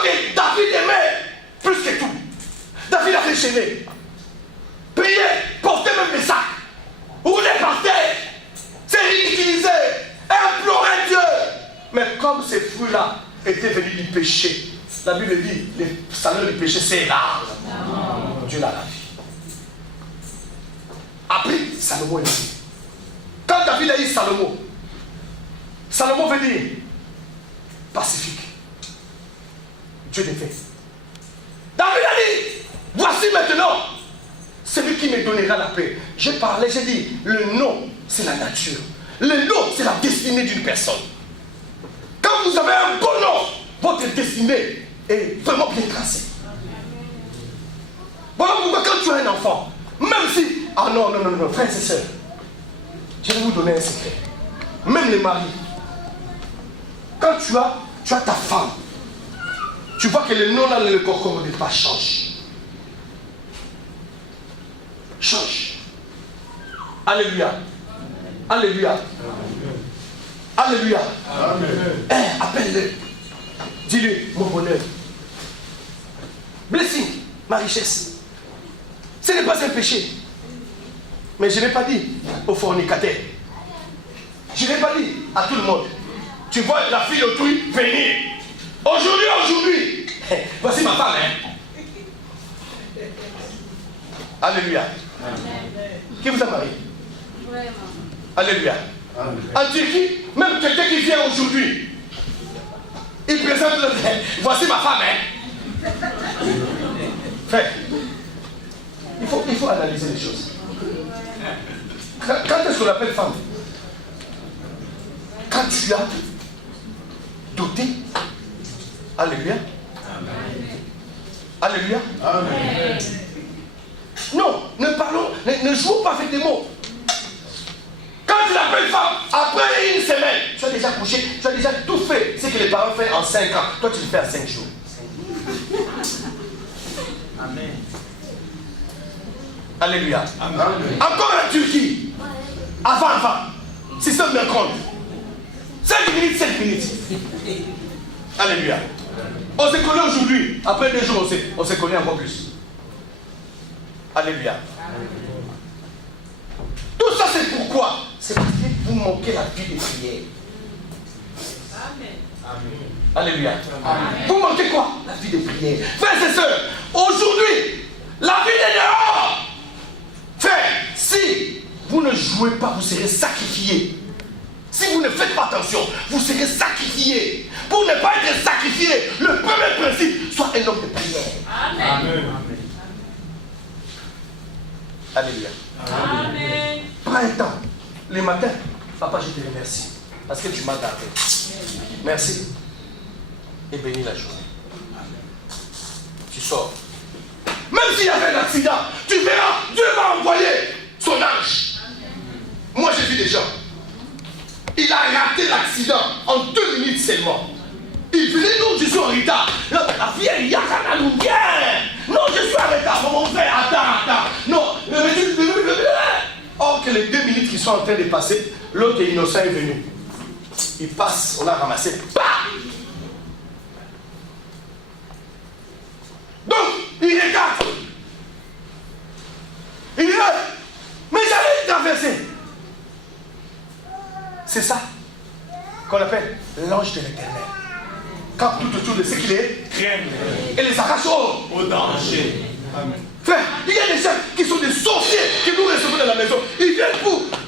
vois que David aimait plus que tout. David a déchaîné. Priait, portait même des sacs. Roulait par terre. C'est ridiculisé. Implorait Dieu. Mais comme ces fruits-là étaient venus du péché, la Bible dit, les salaires du péché, c'est large. Dieu l'a lavé. Après, Salomon est dit. Quand David a dit Salomon, Salomon veut dire pacifique. Dieu les fait. David a dit, voici maintenant celui qui me donnera la paix. J'ai parlé, j'ai dit, le nom, c'est la nature. Le nom, c'est la destinée d'une personne. Quand vous avez un bon nom, votre destinée est vraiment bien tracée. Voilà pourquoi quand tu as un enfant, même si, ah non, frères et sœurs, je vais vous donner un secret. Même les maris, quand tu as ta femme, tu vois que le nom là ne le concorde pas, change. Change. Alléluia. Alléluia. Alléluia. Appelle-le. Dis-lui, mon bonheur. Blessing, ma richesse. Ce n'est pas un péché. Mais je n'ai pas dit aux fornicataires. Je n'ai pas dit à tout le monde. Tu vois la fille d'autrui venir. Aujourd'hui. Voici ma femme. Alléluia. Qui vous a marié? Alléluia. En Turquie, même quelqu'un qui vient aujourd'hui, il présente le voici ma femme. Frère, il faut analyser les choses. Quand est-ce qu'on appelle femme? Quand tu as doté. Alléluia. Alléluia. Amen. Non, ne jouons pas avec des mots. Quand tu l'appelles femme, après une semaine, tu as déjà couché, tu as déjà tout fait. Ce que les parents font en 5 ans, toi tu le fais en 5 jours. Amen. Alléluia. Amen. Encore en Turquie, avant, système de compte. 5 minutes, 5 minutes. Alléluia. On se connaît aujourd'hui, après 2 jours, on se connaît encore plus. Alléluia. Tout ça c'est pourquoi? C'est parce que vous manquez la vie de prière. Amen. Alléluia. Amen. Vous manquez quoi? La vie de prière. Frères et sœurs, aujourd'hui, la vie est dehors. Frère, si vous ne jouez pas, vous serez sacrifiés. Si vous ne faites pas attention, vous serez sacrifiés. Pour ne pas être sacrifié, le premier principe, soit un homme de prière. Amen. Amen. Alléluia. Amen. Prends un temps, les matins, papa, je te remercie. Parce que tu m'as gardé. Merci. Et bénis la journée. Tu sors. Même s'il y avait un accident, tu verras, Dieu va envoyer son ange. Moi, j'ai vu des gens. Il a raté l'accident en 2 minutes seulement. Il venait, non, je suis en retard. La vieille, il y a qu'à nous bien. Non, je suis en retard. Mon frère, attends. Non, or que les 2 minutes qui sont en train de passer, l'autre innocent est venu. Il passe, on l'a ramassé. Bah! Donc, il regarde. Il dit, mais j'allais traverser. C'est ça qu'on appelle l'ange de l'Éternel. Quand tout autour de ce qu'il est, et les arrache au danger. Amen. Frère, il y a des gens qui sont des sorciers que nous recevons dans la maison. Ils viennent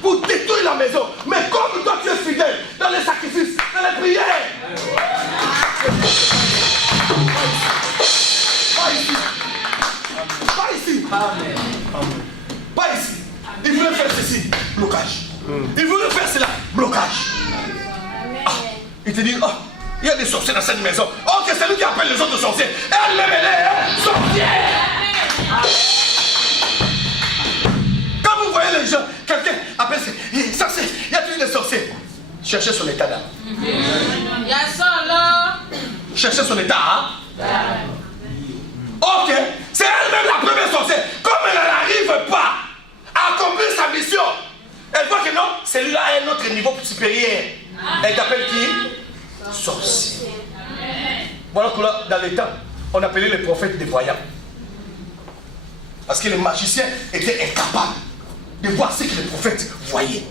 pour détruire la maison. Mais comme toi tu es fidèle dans les sacrifices, dans les prières. Pas ici. Pas ici. Ils voulaient faire ceci, blocage. Ils voulaient faire cela, blocage. Il te dit, oh, il y a des sorciers dans cette maison. Oh, que c'est lui qui appelle les autres sorciers. Elle-même, elle est sorcière. Quand vous voyez les gens, quelqu'un appelle sorcier, il y a toujours des sorciers. Cherchez son état d'âme. Il y a ça là. Cherchez son état, hein? Ok, c'est elle-même la première sorcière. Comme elle n'arrive pas à accomplir sa mission, elle voit que non, celui-là a un autre niveau supérieur. Elle t'appelle qui? Sorcier. Voilà que là, dans les temps, on appelait les prophètes des voyants. Parce que les magiciens étaient incapables de voir ce que les prophètes voyaient.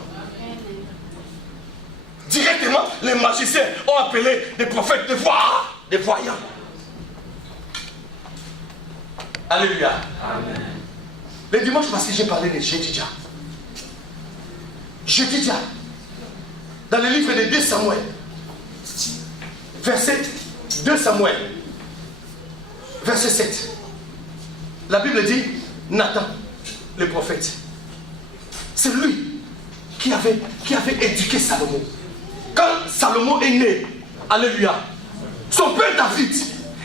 Directement, les magiciens ont appelé les prophètes des voyants. Alléluia. Amen. Le dimanche, parce que j'ai parlé de Jédidia. Jédidia, dans le livre de 2 Samuel, verset 2 Samuel, verset 7, la Bible dit, Nathan, le prophète, c'est lui qui avait éduqué Salomon. Quand Salomon est né, alléluia, son père David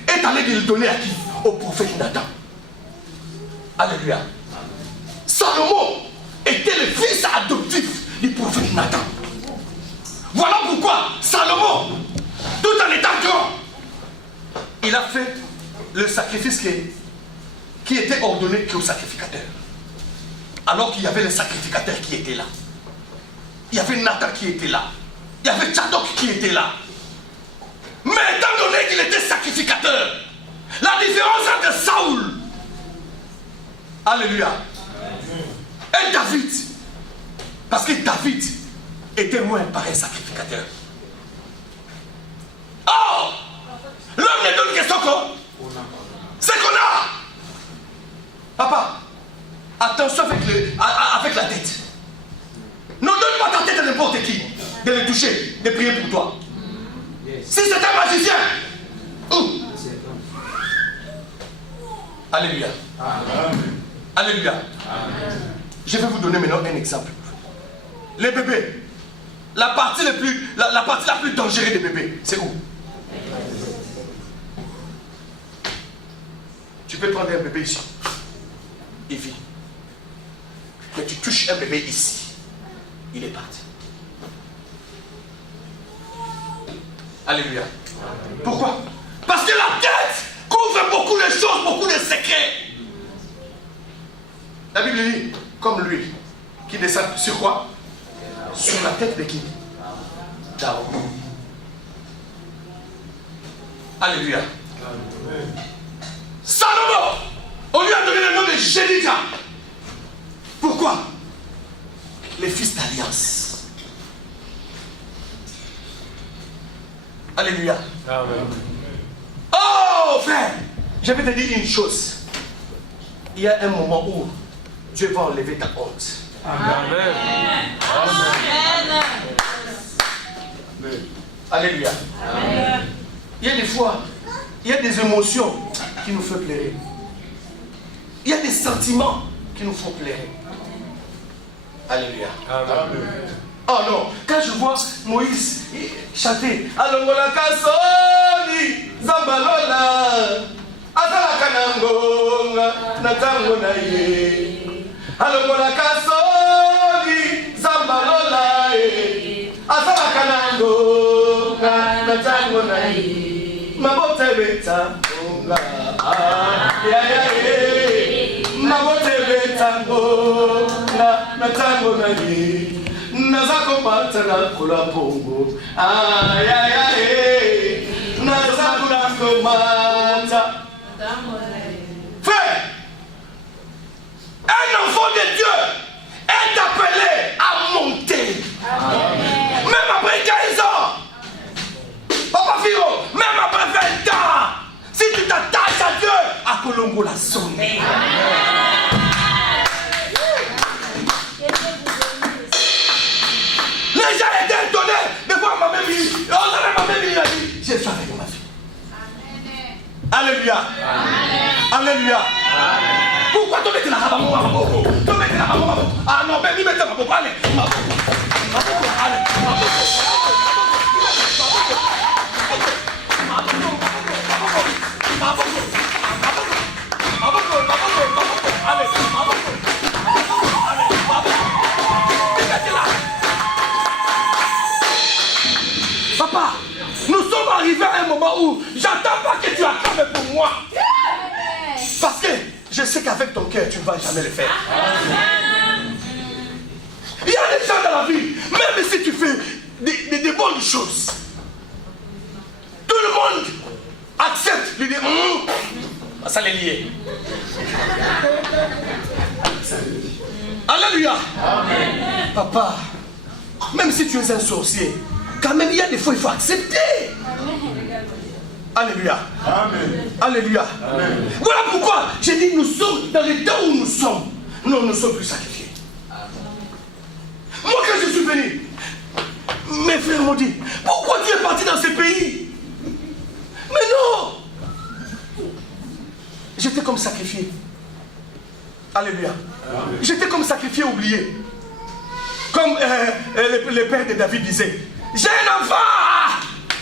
est allé le donner à qui? Au prophète Nathan. Alléluia. Salomon était le fils adoptif du prophète Nathan. Voilà pourquoi Salomon, tout en étant grand, il a fait le sacrifice qui était ordonné qu'au sacrificateur. Alors qu'il y avait le sacrificateur qui était là. Il y avait Nathan qui était là. Il y avait Tchadok qui était là. Mais étant donné qu'il était sacrificateur, la différence entre Saoul, alléluia, et David, parce que David était loin par un sacrificateur. Oh, l'homme ne donne que ce qu'on a. Papa, attention avec la tête. Ne donne pas ta tête à n'importe qui, de le toucher, de prier pour toi. Si c'est un magicien, alléluia. Amen. Alléluia. Amen. Je vais vous donner maintenant un exemple. Les bébés, la partie la plus dangereuse des bébés, c'est où? Tu peux prendre un bébé ici, il vit. Mais tu touches un bébé ici, il est parti. Alléluia. Pourquoi? Parce que la tête couvre beaucoup de choses, beaucoup de secrets. La Bible dit, comme l'huile qui descend sur quoi? Sur la tête de qui? d'Aaron. Alléluia. Salomon, on lui a donné le nom de Jédidia. Pourquoi? Les fils d'alliance. Alléluia. Amen. Oh frère, je vais te dire une chose. Il y a un moment où Dieu va enlever ta honte. Amen. Amen. Amen. Alléluia. Amen. Il y a des fois, il y a des émotions qui nous font pleurer. Il y a des sentiments qui nous font pleurer. Alléluia. Amen. Oh non, quand je vois Moïse chanter Alongola Kasoni Zambalola Azala Kanangonga Natango Naye Alongola Kasoni Zambalola Azala Kanangonga Natango Naye Mabote Beta Onga Mabote Beta Onga Natango Naye Nazako patana kula pongo, ay ay ay, nazako nakomata. Frère, un enfant de Dieu est appelé à monter. Amen. Même après 15 ans, Papa Firo, même après 20 ans, si tu t'attaches à Dieu, à Colombo la sonne. Les gens étaient étonnés de voir ma mère venir. On avait ma mère venir, il a dit, j'ai fait avec ma fille. Alléluia. Alléluia. Pourquoi tu mets la maman à ma boco? Tu mets la maman à ma boco. Ah non, mais mettez ma boco. Allez, ma boco. Ma boco, allez, ma boco. Ma boco, ma boco. Ma boco, allez, ma boco. Allez, ma boco. Papa, nous sommes arrivés à un moment où j'attends pas que tu acclames pour moi. Parce que je sais qu'avec ton cœur, tu ne vas jamais le faire. Il y a des gens dans la vie, même si tu fais des bonnes choses, tout le monde Ça les lié. Alléluia. Amen. Papa, même si tu es un sorcier, quand même il y a des fois il faut accepter. Alléluia. Amen. Alléluia. Amen. Voilà pourquoi j'ai dit nous sommes dans les temps où nous sommes. Nous ne sommes plus sacrifiés. Moi quand je suis venu, mes frères m'ont dit, pourquoi tu es parti dans ce pays? Mais non. J'étais comme sacrifié. Alléluia. Amen. J'étais comme sacrifié oublié. Comme le père de David disait, j'ai un enfant.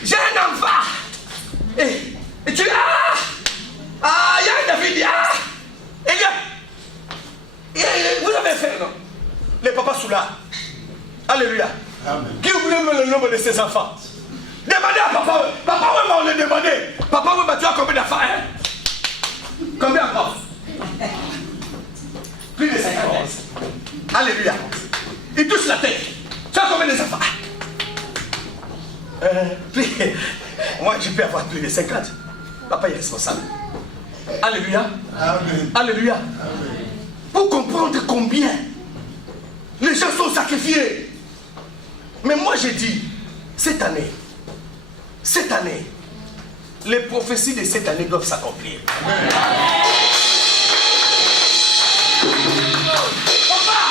J'ai un enfant. Et tu il y a un David, vous avez fait, non? Les papas sont là. Alléluia. Amen. Qui oublie le nombre de ses enfants? Demandez à papa. Papa, oui, on l'a demandé. Papa, oui, tu as combien d'enfants? Combien d'enfants? Plus de 50. Alléluia. Il touche la tête. Tu as combien d'enfants? Moi, je peux avoir plus de 50. Papa est responsable. Alléluia. Amen. Alléluia. Amen. Pour comprendre combien les gens sont sacrifiés. Mais moi, j'ai dit, cette année, les prophéties de cette année doivent s'accomplir. Papa,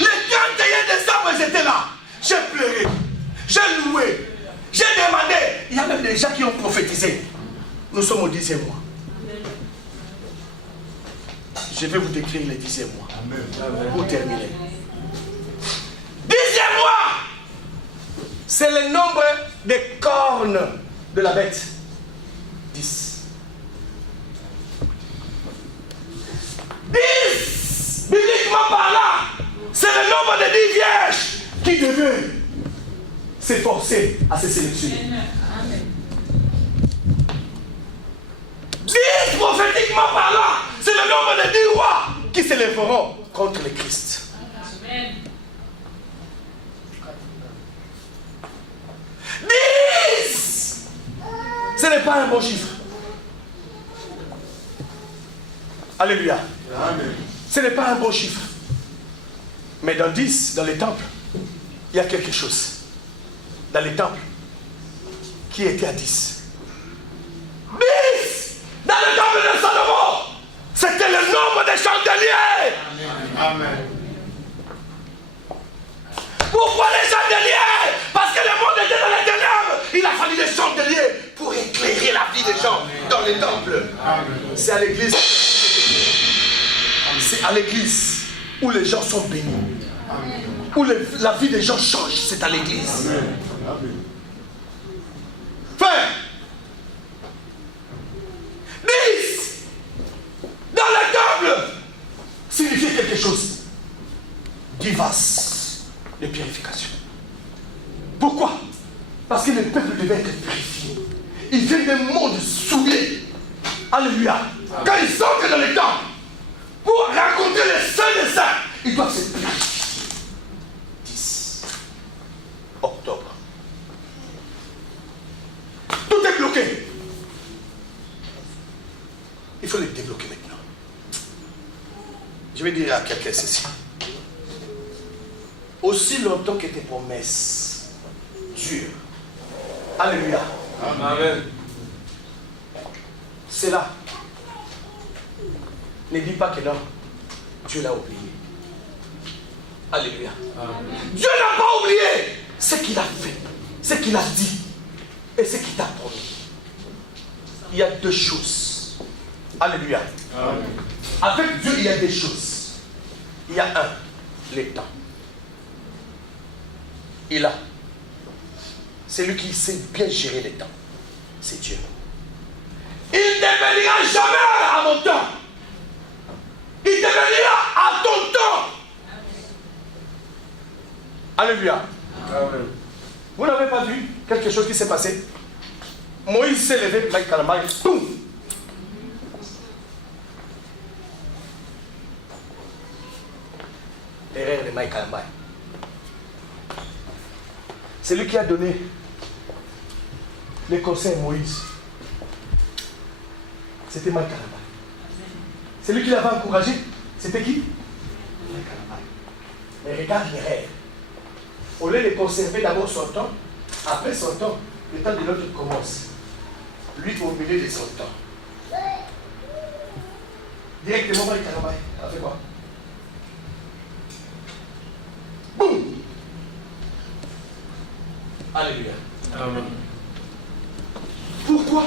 le 31 décembre, j'étais là. J'ai pleuré, j'ai loué, j'ai demandé. Il y a même des gens qui ont prophétisé. Nous sommes au 10e mois. Je vais vous décrire les 10e mois. Amen. Pour terminer. 10e mois, c'est le nombre des cornes de la bête. 10. 10, bibliquement parlant, c'est le nombre de 10 vierges qui devaient s'efforcer à se sélectionner. 10, prophétiquement parlant, c'est le nombre de 10 rois qui s'élèveront contre le Christ. Amen. 10, ce n'est pas un bon chiffre. Alléluia. Amen. Ce n'est pas un bon chiffre. Mais dans 10, dans les temples, il y a quelque chose. Dans les temples, qui était à 10. 10 dans le temple de Salomon, c'était le nombre des chandeliers. Amen. Amen. Pourquoi les chandeliers? Parce que le monde était dans les ténèbres. Il a fallu des chandeliers pour éclairer la vie des gens dans les temples. C'est à l'église. C'est à l'église où les gens sont bénis. Où la vie des gens change. C'est à l'église. Frère, 10 dans le temple signifiait quelque chose. Divas de purification. Pourquoi? Parce que le peuple devait être purifié. Ils viennent d'un monde souillé. Alléluia. Quand ils sortent dans le temple pour rencontrer les saints des saints, ils doivent se purifier. 10 octobre. Tout est bloqué. Il faut le débloquer maintenant. Je vais dire à quelqu'un ceci. Aussi longtemps que tes promesses durent. Alléluia. Amen. C'est là. Ne dis pas que non. Dieu l'a oublié. Alléluia. Amen. Dieu n'a pas oublié ce qu'il a fait, ce qu'il a dit et ce qu'il t'a promis. Il y a deux choses. Alléluia. Amen. Avec Dieu, il y a des choses. Il y a les temps. Il a. C'est lui qui sait bien gérer les temps. C'est Dieu. Il ne bénira jamais à mon temps. Il te bénira à ton temps. Alléluia. Amen. Vous n'avez pas vu quelque chose qui s'est passé? Moïse s'est levé, Mike Kalamai, boum. L'erreur de Mike Kalamai. C'est lui qui a donné les conseils à Moïse. C'était Mike Kalamai. Celui qui l'avait encouragé, c'était qui? Mais regarde les rêves. Au lieu de conserver d'abord son temps, après son temps, le temps de l'autre commence. Lui au milieu de son temps. Directement, il travaille. Ça fait quoi? Boum! Alléluia. Amen. Pourquoi?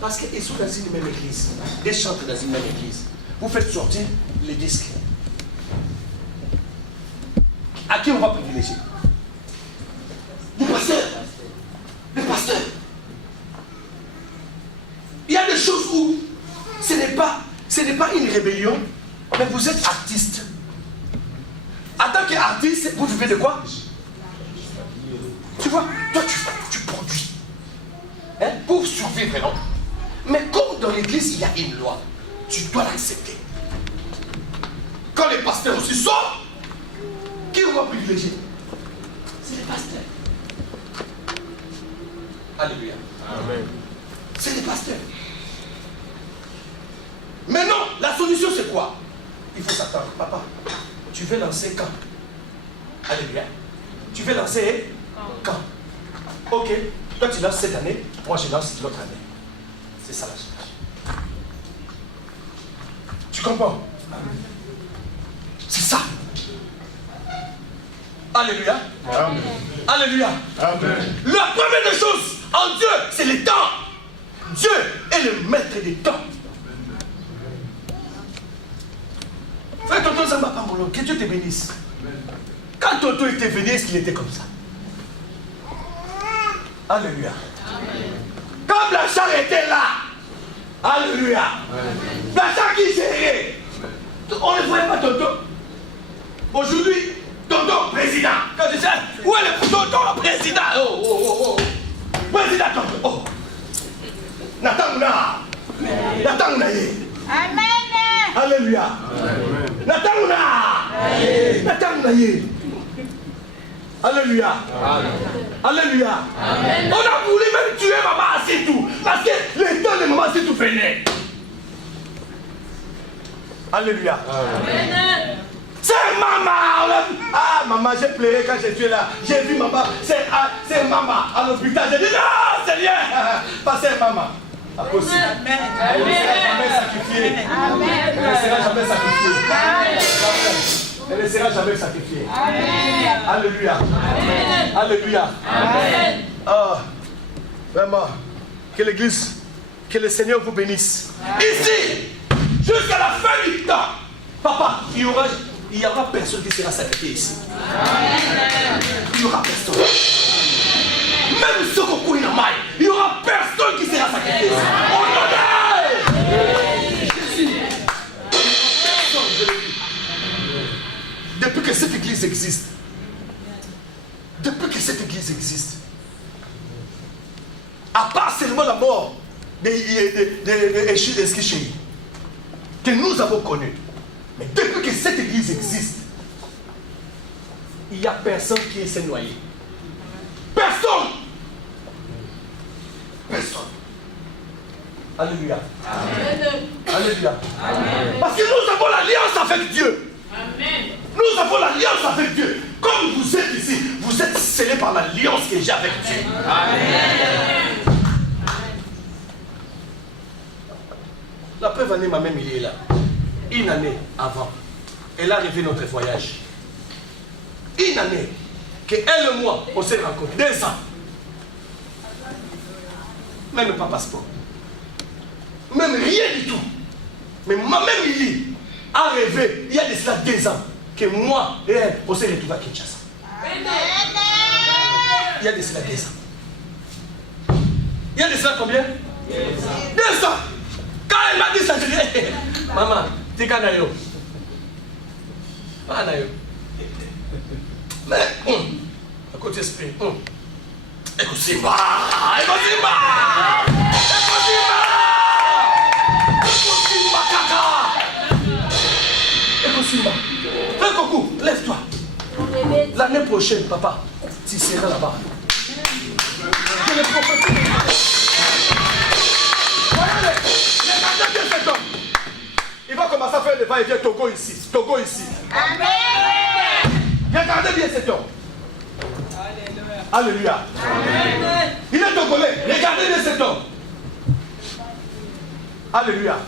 Parce qu'ils sont dans une même église. Des chantent dans une même église. Vous faites sortir les disques. À qui on va privilégier? Les pasteurs. Les pasteurs. Il y a des choses où ce n'est pas une rébellion, mais vous êtes artiste. En tant qu'artiste, vous vivez de quoi? Tu vois, toi tu produis. Hein, pour survivre, non? Mais comme dans l'église, il y a une loi, tu dois l'accepter. Quand les pasteurs aussi sortent, qui on va privilégier? C'est les pasteurs. Alléluia. Amen. C'est les pasteurs. Maintenant, la solution c'est quoi? Il faut s'attendre. Papa, tu veux lancer quand? Alléluia. Tu veux lancer quand? Ok. Toi tu lances cette année, moi je lance l'autre année. C'est ça la solution. Tu comprends? C'est ça. Alléluia. Amen. Alléluia. Amen. La première des choses en Dieu, c'est le temps. Dieu est le maître des temps. Frère Tonton Zamba Pambolo, que Dieu te bénisse. Quand Tonton était venu, est-ce qu'il était comme ça? Alléluia. Amen. Comme la charre était là. Alléluia. Amen. La charre qui gérait. On ne voyait pas Tonton. Aujourd'hui, Tonton président. Quand je sais, où est le Tonton président? Oh. Président Tonton. Oh. Nathan Mouna. Nathan Mouna. Amen. Alléluia. Amen. Nathan Mouna. Nathan Mouna. Alléluia. Amen. Alléluia. Amen. On a voulu même tuer maman Asitou. Parce que le temps de maman Asitou venait. Alléluia. Amen. C'est maman. Ah, maman, j'ai pleuré quand j'ai tué là. J'ai vu maman. C'est maman à l'hôpital. J'ai dit non, c'est rien. Pas c'est maman. Impossible. Amen. Elle ne sera jamais sacrifiée. Amen. Elle ne sera jamais sacrifiée. Amen. Elle ne sera jamais sacrifiée. Amen. Alléluia. Amen. Alléluia. Amen. Ah, vraiment, que l'église, que le Seigneur vous bénisse. Amen. Ici, jusqu'à la fin du temps, papa, il y aura personne qui sera sacrifié ici. Amen. Il y aura personne. Même ceux qui ont une maille, il n'y aura personne qui sera sacrifié ici. On Jésus. Depuis que cette église existe, à part seulement la mort d'Eskichéi, que nous avons connu, mais depuis que cette église existe, il n'y a personne qui s'est noyé. Personne. Alléluia. Amen. Alléluia. Amen. Parce que nous avons l'alliance avec Dieu. Amen. Nous avons l'alliance avec Dieu. Comme vous êtes ici, vous êtes scellés par l'alliance que j'ai avec Dieu. Amen. La preuve année, ma mère, il est là. Une année avant, elle a rêvé notre voyage. Une année que elle et moi, on s'est rencontrés. 2 ans. Même pas passeport. Même rien du tout. Mais ma mère Lily a rêvé, il y a de cela 2 ans, que moi et elle, on s'est retrouvés à Kinshasa. Il y a de cela 2 ans. Il y a de cela combien? 2 ans. Quand elle m'a dit ça, je dis, maman, t'es quand d'ailleurs? Pas d'ailleurs. Mais, à côté esprit, écoute Simba, fais coucou, lève-toi. L'année prochaine, papa, tu seras là-bas. Je le prophétise. Voyez-le, les matin de cet homme, il va commencer. commencer à faire le va-et-vient Togo ici. Togo ici. Amen. Regardez bien cet homme. Alléluia. Amen. Il est togolais. Regardez bien cet homme. Alléluia.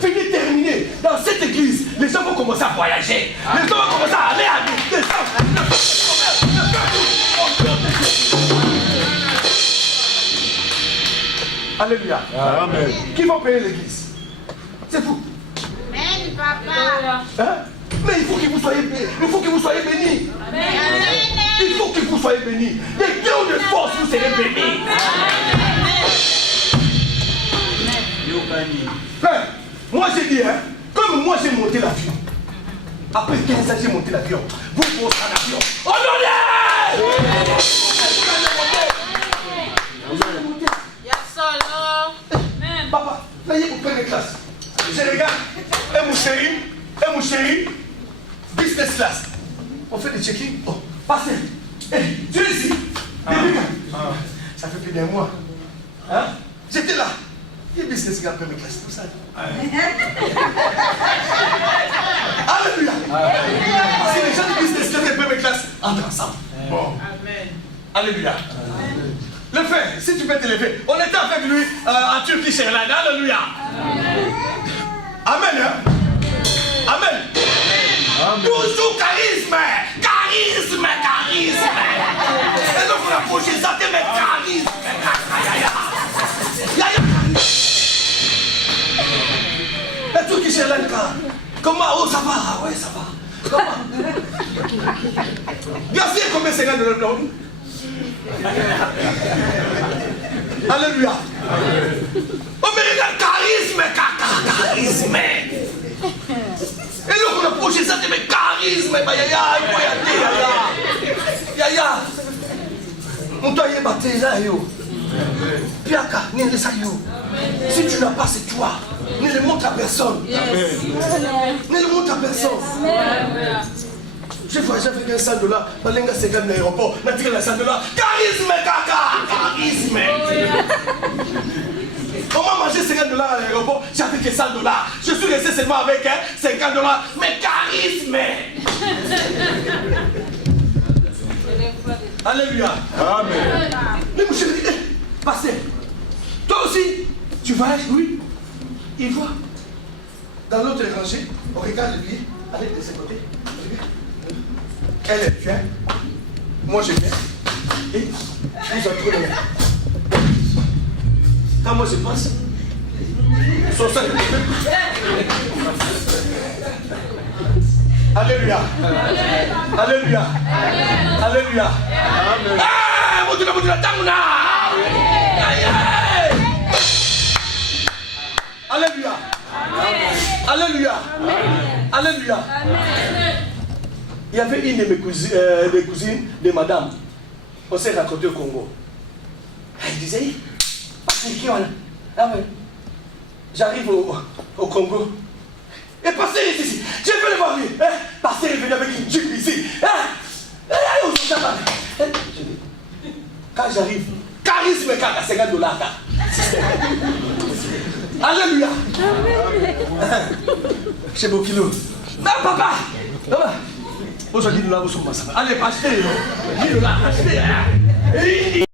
Fini, terminé. Dans cette église, les gens vont commencer à voyager. Les gens vont commencer à aller à Alléluia. Amen. Qui va payer l'église? C'est vous. Amen, papa. Hein? Mais il faut que vous soyez bénis. Il faut que vous soyez bénis. Amen. Il faut que vous soyez bénis. Les cœurs de force, vous serez bénis. Frère, moi j'ai dit, hein, comme moi j'ai monté l'avion. Après 15 ans, j'ai monté l'avion. Vous montez l'avion. Oh non! Papa, là, il est pour première classe. Je regarde, et mon chéri, business class. On fait des check-in. Oh, passez. Hey, tu es ici. Ça fait plus d'un mois. Hein? J'étais là. Il est business class, première classe, tout ça. Alléluia. Si les gens du business class et première classe entrent ensemble. Bon. Amen. Alléluia. Le frère, si tu peux te lever, on était avec lui en Turquie chez Erland. Alléluia. Amen. Hein? Amen. Toujours charisme. Charisme. Et donc on a posé ça, mais charisme. La Turquie chez Erland, comment? Oh, ça va. Ouais, ça va. Comment? Merci, combien c'est de l'homme? Alléluia. Oh mais regarde, charisme. Et là on a projeté ça, mais charisme. Yaya. On doit y battre là yo. Piaka, ne le sayo. Si tu n'as pas, c'est toi. Ne le montre à personne. Ne le montre à personne. J'ai voyagé avec un $100, je suis allé à l'aéroport, je suis allé à $100. Charisme, caca! Charisme! Comment manger $50 à l'aéroport? J'avais que $100. Je suis resté seulement avec $50. Mais charisme! Alléluia! Amen! Mais mon chéri, passez! Toi aussi, tu voyages? Oui. Il voit. Dans l'autre rangée, on regarde le billet. Allez de ce côté. Elle vient, moi je viens, et vous entrez. Quand moi je passe, son sang est coupé. Alléluia. Alléluia. Alléluia. Ah, mon Dieu, Tamuna. Alléluia. Alléluia. Alléluia. Il y avait une de mes cousines, de madame. On s'est rencontrés au Congo. Elle disait, j'arrive au Congo. Et pasteur est ici. Je vais le voir lui. Pasteur est venu avec une jupe ici. Quand j'arrive, charisme $50. Alléluia. Chez Bokilo. Non, papa. Aujourd'hui, nous l'avons sur ma. Allez, achetez. Achetez.